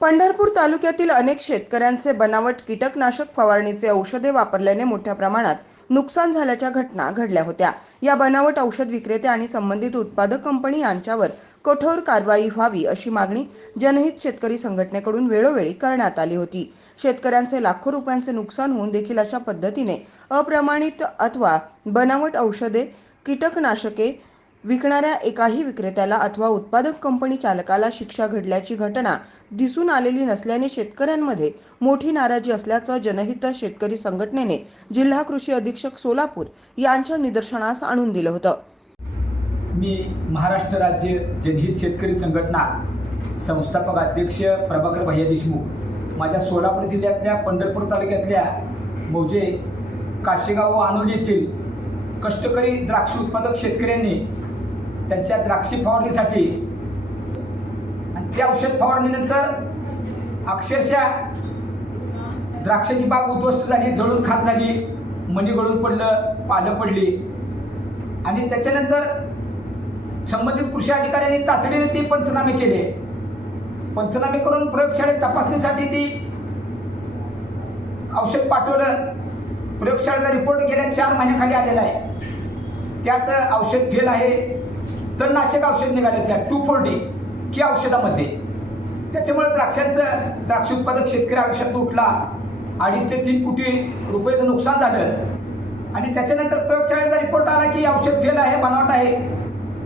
पंढरपूर तालुक्यातील अनेक शेतकऱ्यांचे बनावट कीटकनाशक फवारणीचे औषधे वापरल्याने मोठ्या प्रमाणात नुकसान झाल्याच्या घटना घडल्या होत्या. या बनावट औषध विक्रेते आणि संबंधित उत्पादक कंपनी यांच्यावर कठोर कारवाई व्हावी अशी मागणी जनहित शेतकरी संघटनेकडून वेळोवेळी करण्यात आली होती. शेतकऱ्यांचे लाखो रुपयांचे नुकसान होऊन देखील अशा पद्धतीने अप्रमाणित अथवा बनावट औषधे कीटकनाशके विकणाऱ्या एकाही विक्रेत्याला अथवा उत्पादक कंपनी चालकाला शिक्षा घडल्याची घटना दिसून आलेली नसल्याने शेतकऱ्यांमध्ये मोठी नाराजी असल्याचं जनहित शेतकरी संघटनेने जिल्हा कृषी अधीक्षक सोलापूर यांच्या निदर्शनास आणून दिलं होतं. मी महाराष्ट्र राज्य जनहित शेतकरी संघटना संस्थापक अध्यक्ष प्रभाकर भैया देशमुख माझ्या सोलापूर जिल्ह्यातल्या पंढरपूर तालुक्यातल्या मौजे काशेगाव व आनोली येथील कष्टकरी द्राक्ष उत्पादक शेतकऱ्यांनी त्यांच्या द्राक्षी फवारणीसाठी. आणि त्या औषध फवारणीनंतर अक्षरशः द्राक्षाची बाग उद्ध्वस्त झाली जळून खात झाली मणी गळून पडलं पालं पडली. आणि त्याच्यानंतर संबंधित कृषी अधिकाऱ्यांनी तातडीने ते पंचनामे केले. पंचनामे करून प्रयोगशाळेत तपासणीसाठी ती औषध पाठवलं. प्रयोगशाळेचा रिपोर्ट गेल्या चार महिन्याखाली आलेला आहे. त्यात औषध फेल आहे. तणनाशक औषध निघाले त्या टू फोर्टी की औषधामध्ये. त्याच्यामुळे द्राक्षांचं द्राक्ष उत्पादक शेतकरी आयुष्यात उठला. अडीच ते तीन कोटी रुपयाचं नुकसान झालं. आणि त्याच्यानंतर प्रयोगशाळेचा रिपोर्ट आला की औषध फेल आहे बनावट आहे.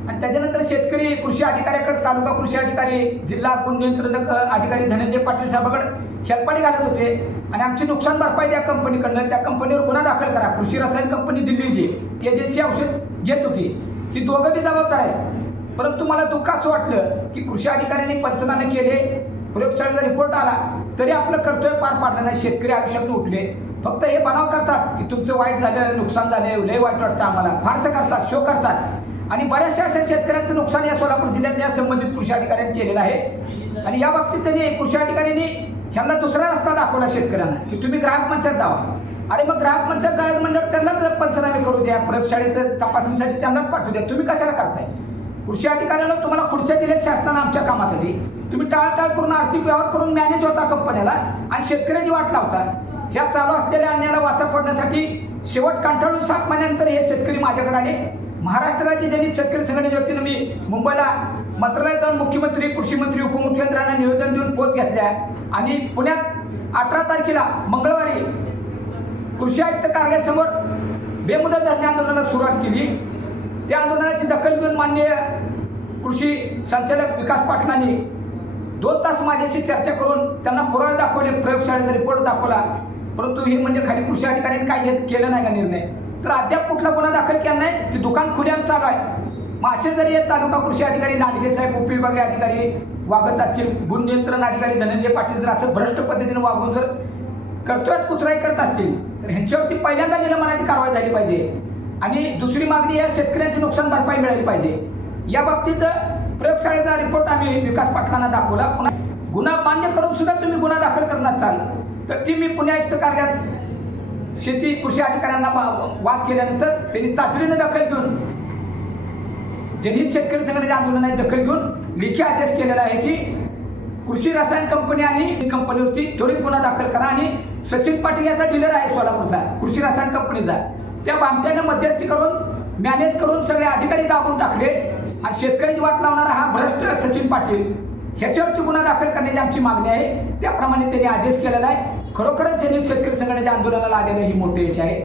आणि त्याच्यानंतर शेतकरी कृषी अधिकाऱ्याकडे तालुका कृषी अधिकारी जिल्हा गुण नियंत्रण अधिकारी धनंजय पाटील साहेबाकडे हेलपाटी घालत होते. आणि आमची नुकसान भरपाई त्या कंपनीकडनं त्या कंपनीवर गुन्हा दाखल करा. कृषी रसायन कंपनी दिल्लीची एजन्सी औषध घेत होती. ही दोघं बी जबाबदार आहे परंतु मला दुःख असं वाटलं की कृषी अधिकाऱ्यांनी पंचनामे केले प्रयोगशाळेचा रिपोर्ट आला तरी आपलं कर्तव्य पार पाडलं नाही शेतकरी आयुष्यात उठले. फक्त हे बनाव करतात की तुमचं वाईट झालं नुकसान झालं लय वाईट वाटतं आम्हाला. फारसं करतात शो करतात. आणि बऱ्याचशा अशा शेतकऱ्यांचं नुकसान या सोलापूर जिल्ह्यातल्या संबंधित कृषी अधिकाऱ्यांनी केलेलं आहे. आणि या बाबतीत त्यांनी कृषी अधिकाऱ्यांनी ह्यांना दुसरा रस्ता दाखवला शेतकऱ्यांना की तुम्ही ग्राहक मंचात जावा. अरे मग ग्राहक मंचात जायचं म्हणल्यावर त्यांनाच पंचनामे करू द्या. प्रयोगशाळेचं तपासणीसाठी त्यांनाच पाठवू द्या. तुम्ही कशाला करताय? कृषी अधिकाऱ्यानं तुम्हाला खुर्च्या दिल्या शासनानं आमच्या कामासाठी. तुम्ही टाळाटाळ करून आर्थिक व्यवहार करून मॅनेज होता कंपन्याला आणि शेतकऱ्याची वाट लावता. ह्या चालू असलेल्या अन्यायाला वाचा पडण्यासाठी शेवट कंटाळून सात महिन्यानंतर हे शेतकरी माझ्याकडे आले. महाराष्ट्र राज्य जनहित शेतकरी संघटनेच्या वतीनं मी मुंबईला मंत्रालयात जाऊन मुख्यमंत्री कृषी मंत्री उपमुख्यमंत्र्यांना निवेदन देऊन पोच घेतल्या. आणि पुण्यात अठरा तारखेला मंगळवारी कृषी आयुक्त कार्यालयासमोर बेमुदत धरणे आंदोलनाला सुरुवात केली. त्या आंदोलनाची दखल घेऊन माननीय कृषी संचालक विकास पाटलांनी दोन तास माझ्याशी चर्चा करून त्यांना पुरावे दाखवले प्रयोगशाळेचा रिपोर्ट दाखवला. परंतु हे म्हणजे खाली कृषी अधिकाऱ्यांनी काय केलं नाही का निर्णय? तर अद्याप कुठला गुन्हा दाखल केला नाही ते दुकान खुल्याम चालू आहे. मग असे जरी तालुका कृषी अधिकारी लांडगे साहेब उपविभागीय अधिकारी वागत असतील गुण नियंत्रण अधिकारी धनंजय पाटील जर असं भ्रष्ट पद्धतीने वागून जर कर्तव्यात कुचराई करत असतील तर ह्यांच्यावरती पहिल्यांदा निलंबनाची कारवाई झाली पाहिजे. आणि दुसरी मागणी या शेतकऱ्यांची नुकसान भरपाई मिळाली पाहिजे. या बाबतीत प्रयोगशाळेचा रिपोर्ट आम्ही विकास पाटलांना दाखवला. पुन्हा गुन्हा मान्य करून सुद्धा तुम्ही गुन्हा दाखल करणार चाल. तर ती मी पुणे आयुक्त कार्यात शेती कृषी अधिकाऱ्यांना वा- वाद केल्यानंतर त्यांनी तातडीनं दखल घेऊन जनहित शेतकरी संघटनेच्या आंदोलनाची दखल घेऊन लेखी आदेश केलेला आहे की कृषी रसायन कंपनी आणि कंपनीवरती त्वरित गुन्हा दाखल करा आणि सचिन पाटील याचा डीलर आहे सोलापूरचा. कृषी रसायन कंपनीचा. त्या बामट्याने मध्यस्थी करून मॅनेज करून सगळे अधिकारी दाबून टाकले. आणि शेतकऱ्याची वाट लावणारा हा भ्रष्ट सचिन पाटील ह्याच्यावरती गुन्हा दाखल करण्याची आमची मागणी आहे. त्याप्रमाणे त्यांनी आदेश केलेला आहे. खरोखरच त्यांनी शेतकरी संघटनेच्या आंदोलनाला आलेलं ही मोठे यश आहे.